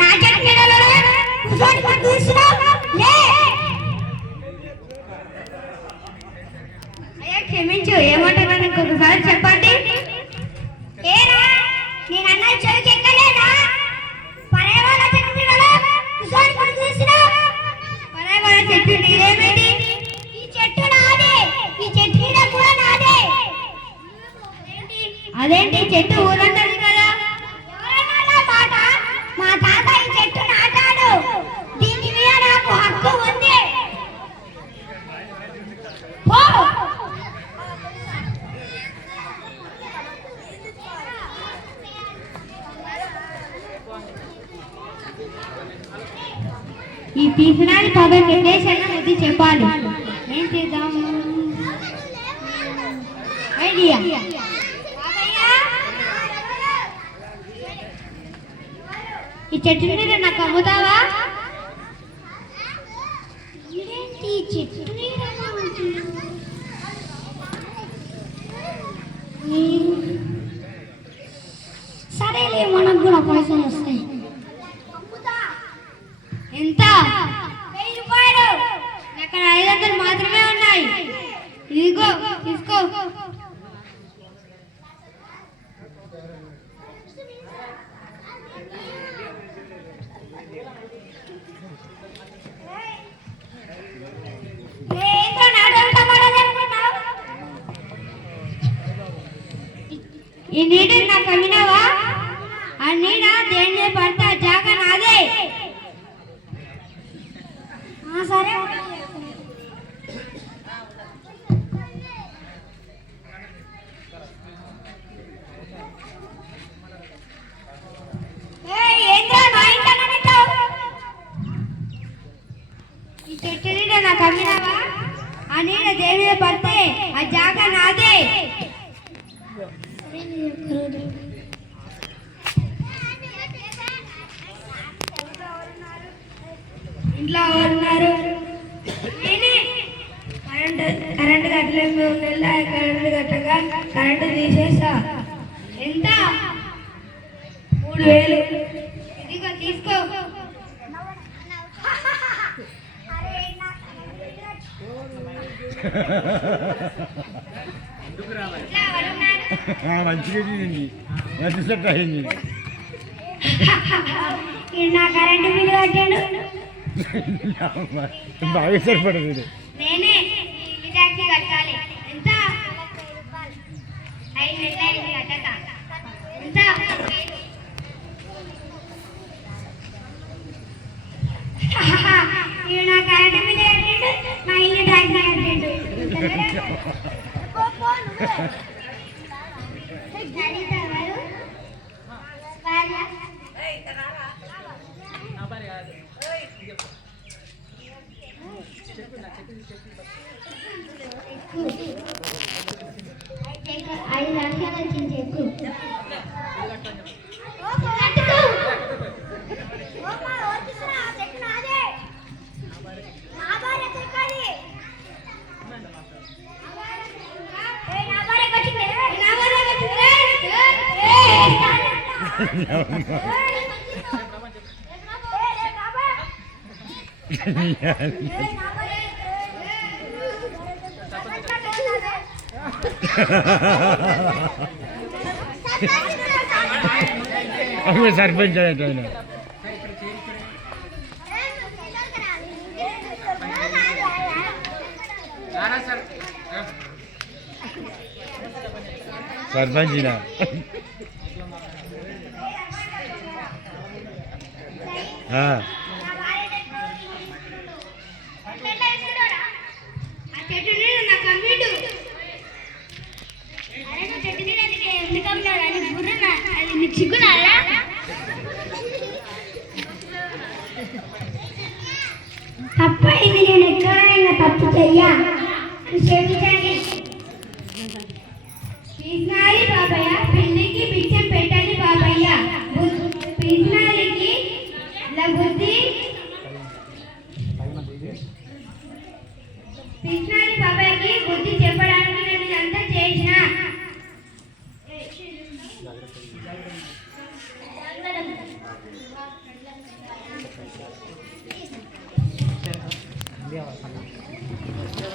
నా చెట్టు నీడలో కూర్చొని చూస్తున్నావు లే. అయ్యా క్షమించు, ఏమంటారని ఇంకొకసారి చెప్పండి. ఏరా నేను అన్న చెవికి ఎక్కలేదా? పరేవాళ్ళ చెట్టు నీడలో కూర్చొని చూస్తున్నావు. పరేవాళ్ళ చెట్టు నీడేమిటి? ఈ చెట్టు నాదే, ఈ చెట్టు నీడ కూడా నాదే. అదేంటి చెట్టు ఊరంటది కదా? ఎవరన్నా మాట? మా తాత ఈ చెట్టు నాటాడు, దీని మీద నాకు హక్కు ఉంది. ఈ తీసినాని పదం నిర్దేశంగా బుద్ధి చెప్పాలి. ఏం చేద్దాం? ఐడియా. ఈ చెట్టు మీద నాకు అమ్ముతావా? చెట్టు సరేలే, మనకు కూడా పైసలు వస్తాయి. ఎంత? 1000 రూపాయలు. అక్కడ 500 మాత్రమే ఉన్నాయి. ఇదిగో తీసుకో. ఈ నీడ నాకు అమ్మినావా? ఆ నీడ దేని పడతా జాగా నాదే. సరే ఈ చెట్టు నీడ నాకు అమ్మినావా? ఆ నీడ దేని పడితే ఆ జాగా నాదే. ఇంట్లో ఎవరున్నారు? కరెంటు కట్టలేము. కరెంటు కట్టగా కరెంటు తీసేస్తా. ఎంత? 3000. ఇదిగో తీసుకో. మంచిగా అయింది. నా కరెంటు బిల్లు కట్టాడు. బాగా సరిపడదు. నేనే టాక్సీ కట్టాలి. ఎంత? 5 నెలలు కట్టక. ఎంత? నా కరెంటు బిల్లు కట్టాడు, నా ఇల్లు టాక్సీ కట్టాడు. సర్పంచ్ సర్పంచ్ తప్పైంది. నేను ఎక్కడైనా తప్పు చెయ్యా, క్షమించండి. పిసినారి బాబయ్య పెళ్లికి బిచ్చం పెట్టండి బాబయ్య. పిసినారికి బుద్ధి. పిసినారి బాబయ్యకి బుద్ధి చెప్పడానికి నేను ఇదంతా చేసిన. దేవస్థానం